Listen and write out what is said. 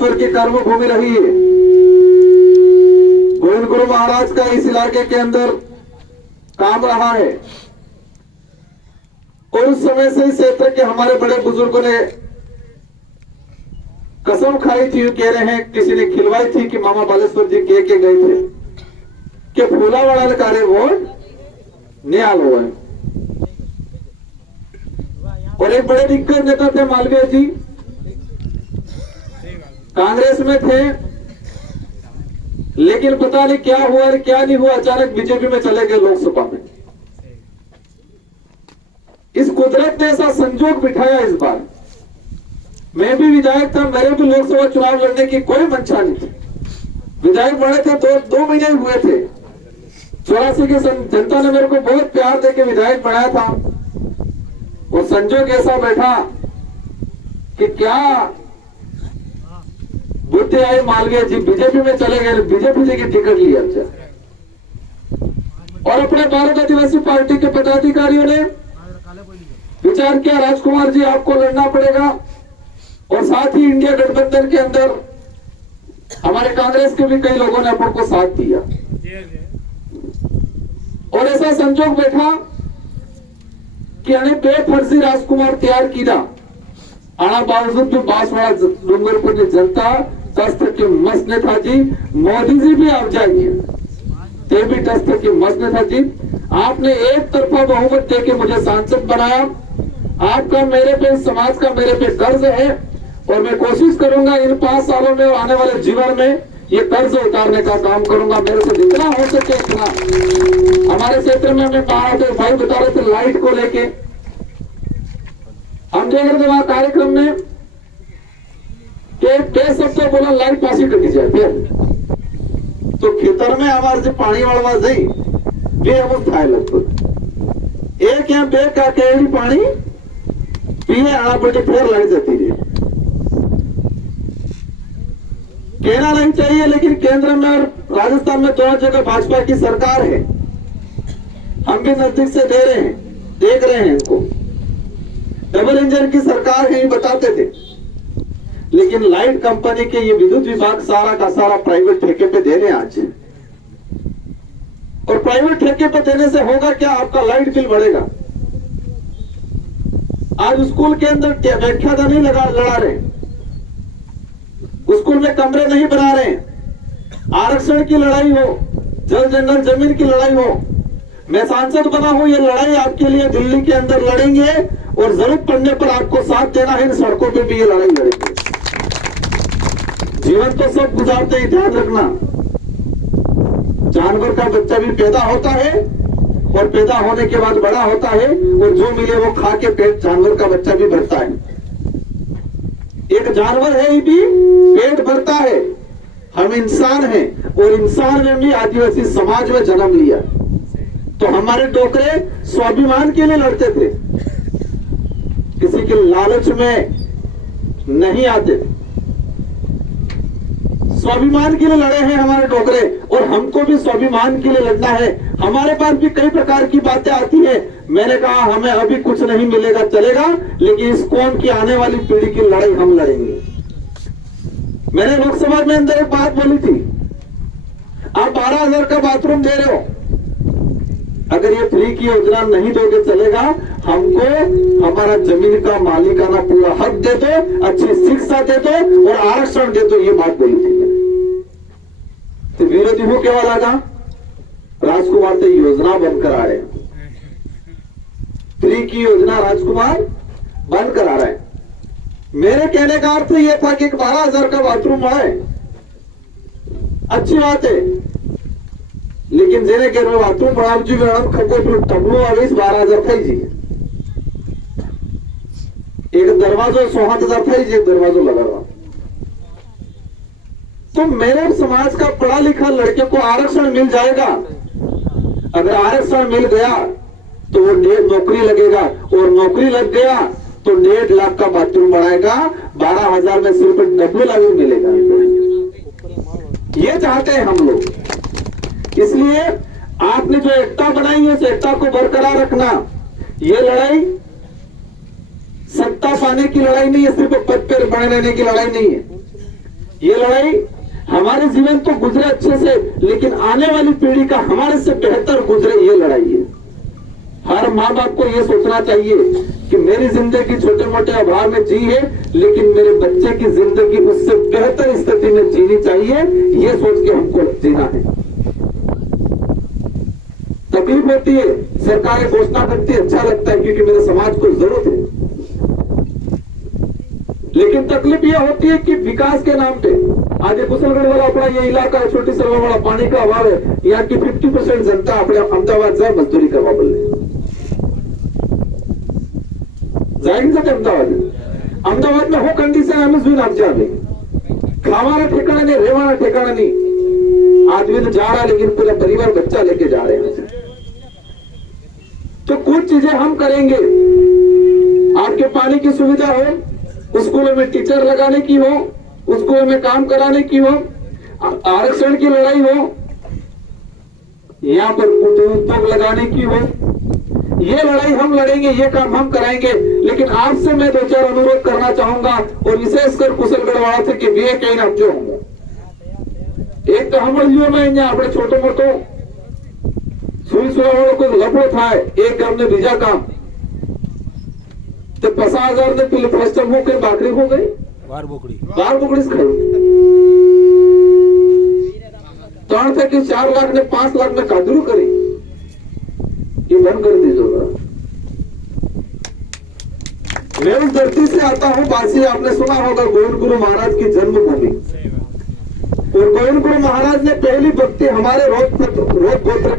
बालेश्वर की कर्मभूमि रही है। गोविंद गुरु महाराज का इस इलाके के अंदर काम रहा है और उस समय से इस क्षेत्र के हमारे बड़े बुजुर्गों ने कसम खाई थी, कह रहे हैं किसी ने खिलवाई थी कि मामा बालेश्वर जी कह के गए थे कि फूलावाड़ा कार्य वोट निहाल हुआ है। और एक बड़े दिग्गज नेता थे मालवीय जी, कांग्रेस में थे, लेकिन पता नहीं क्या हुआ और क्या नहीं हुआ, अचानक बीजेपी में चले गए लोकसभा में। इस कुदरत ने ऐसा संजोग बिठाया इस बार। मैं भी विधायक था, मेरे भी लोकसभा चुनाव लड़ने की कोई मंशा नहीं थी। विधायक बने थे, दो महीने हुए थे। 84 की जनता ने मेरे को बहुत प्यार देके विधायक बनाया था। वो संजोग ऐसा बैठा कि क्या बुद्धि आई, मालवीय जी बीजेपी में चले गए, बीजेपी जी की टिकट ली। अच्छा, और अपने भारत आदिवासी पार्टी के पदाधिकारियों ने विचार किया राजकुमार जी आपको लड़ना पड़ेगा, और साथ ही इंडिया गठबंधन के अंदर हमारे कांग्रेस के भी कई लोगों ने अपन को साथ दिया। और ऐसा संजोग बैठा कि अने बेफर्जी राजकुमार तैयार किया, आना बावजूद भी बांसवाड़ा डूंगरपुर की जनता तस्त के मस्त ने था जी। मोदी जी भी आप जाइए, ते भी तस्त के मस्त ने था जी। आपने एक तरफा बहुमत देके मुझे सांसद बनाया। आपका मेरे पे, समाज का मेरे पे कर्ज है, और मैं कोशिश करूंगा इन 5 सालों में और आने वाले जीवन में ये कर्ज उतारने का काम करूंगा। मेरे से जितना हो सके इतना। हमारे क्षेत्र में हमें भाई बता रहे थे लाइट को लेके, हम देख रहे थे वहां कार्यक्रम में कि सबसे बोला लाइट पासी कटी जाए। तो खेतर में हमारे जो पानी वाला जाई वे अवस्था है, लगभग एक या बे का केड़ी पानी पिए आना पड़े, फिर लग जाती है। कहना नहीं चाहिए, लेकिन केंद्र में और राजस्थान में दोनों जगह भाजपा की सरकार है। हम भी नजदीक से देख रहे हैं इनको। डबल इंजन की सरकार है, ये बताते थे। लेकिन लाइट कंपनी के ये विद्युत विभाग सारा का सारा प्राइवेट ठेके पे दे रहे हैं आज। और प्राइवेट ठेके पे देने से होगा क्या, आपका लाइट बिल बढ़ेगा। आज स्कूल के अंदर व्याख्याता नहीं लड़ा रहे, स्कूल में कमरे नहीं बना रहे, आरक्षण की लड़ाई हो, जल जंगल जमीन की लड़ाई हो। मैं सांसद बना हूं, ये लड़ाई आपके लिए दिल्ली के अंदर लड़ेंगे, और जरूरत पड़ने पर आपको साथ देना है। इन सड़कों पे भी ये लड़ाई लड़ेंगे। जीवन तो सब गुजारते ही, ध्यान रखना। जानवर का बच्चा भी पैदा होता है, और पैदा होने के बाद बड़ा होता है, और जो मिले वो खा के पेट जानवर का बच्चा भी भरता है। एक जानवर है ही भी पेट भरता है। हम इंसान हैं, और इंसान में भी आदिवासी समाज में जन्म लिया। तो हमारे डोकरे स्वाभिमान के लिए लड़ते थे, किसी के लालच में नहीं आते। स्वाभिमान के लिए लड़े हैं हमारे डोकरे, और हमको भी स्वाभिमान के लिए लड़ना है। हमारे पास भी कई प्रकार की बातें आती है। मैंने कहा हमें अभी कुछ नहीं मिलेगा चलेगा, लेकिन इस कौम की आने वाली पीढ़ी की लड़ाई हम लड़ेंगे। मैंने लोकसभा में अंदर एक बात बोली थी, आप 12,000 का बाथरूम दे रहे हो, अगर ये फ्री की योजना नहीं दोगे चलेगा, हमको हमारा जमीन का मालिकाना पूरा हक दे दो, अच्छी शिक्षा दे दो, और आरक्षण दे दो। ये बात बोली थी। तो विरोधी को क्या लगा, राजकुमार तो योजना बनकर आ रहे हैं, फ्री की योजना राजकुमार बंद करा रहे हैं। मेरे कहने का अर्थ यह था कि 12,000 का बाथरूम है, अच्छी बात है, लेकिन जेने के बाथरूम बढ़ाव जी मैडम खको टबलो आवे 12,000 થઈ जी। एक दरवाजो 7,000 થઈ जी, एक दरवाजो लगावा। तो मेरे समाज का पढ़ा लिखा लड़के को आरक्षण मिल जाएगा। अगर आरक्षण मिल गया तो वो नौकरी लगेगा, और नौकरी लग गया तो 1.5 लाख का बाथरूम बनाएगा, 12,000 में सिर्फ डब्ल्यू लागू मिलेगा। ये चाहते हैं हम लोग। इसलिए आपने जो एकता बनाई है, उस एकता को बरकरार रखना। ये लड़ाई सत्ता पाने की लड़ाई नहीं है, सिर्फ पद पर बने रहने की लड़ाई नहीं है। ये लड़ाई हमारे जीवन तो गुजरे अच्छे से, लेकिन आने वाली पीढ़ी का हमारे से बेहतर गुजरे, ये लड़ाई है। हर माँ बाप को ये सोचना चाहिए कि मेरी जिंदगी छोटे मोटे अभाव में जी है, लेकिन मेरे बच्चे की जिंदगी उससे बेहतर स्थिति में जीनी चाहिए, ये सोच के हमको जीना है। तकलीफ होती है, सरकारें घोषणा करती है, अच्छा लगता है क्योंकि मेरे समाज को जरूरत है, लेकिन तकलीफ यह होती है कि विकास के नाम पे आज कुशलगढ़ वाला अपना ये इलाका है, छोटी सलवा वाला पानी का अभाव है, यहाँ की 50% जनता अपने अहमदाबाद जाए मजदूरी करवा बोले जाएंगे अहमदाबाद में हो कंडीशन हमें जुई आप जाए, खावाना ठिकाना नहीं, रेवाना ठिकाना नहीं, आदमी तो जा रहा है लेकिन पूरा परिवार बच्चा लेके जा रहे हैं। तो कुछ चीजें हम करेंगे, आपके पानी की सुविधा हो, स्कूलों में टीचर लगाने की हो, स्कूलों में काम कराने की हो, आरक्षण की लड़ाई हो, यहाँ पर उद्योग लगाने की हो, ये लड़ाई हम लड़ेंगे, ये काम हम कराएंगे। लेकिन आपसे मैं दो चार अनुरोध करना चाहूंगा, और विशेषकर कुशलगढ़वाड़ा से कि वे कहीं ना जो होंगे, एक तो हम में આપણે छोटो मोटो सुई सुवावाળો કોઈ લફડો થાય, એક ગામને બીજા કામ तो 50,000 ने पहले फर्स्ट टाइम होकर बाकरी हो गई, बार बोकड़ी खाई 3 से 4 लाख ने 5 लाख में कादरू करी, ये बंद कर दीजिए। मैं उस धरती से आता हूँ, बासी आपने सुना होगा गोविंद गुरु महाराज की जन्मभूमि, और गोविंद गुरु महाराज ने पहली भक्ति हमारे रोध गोत्र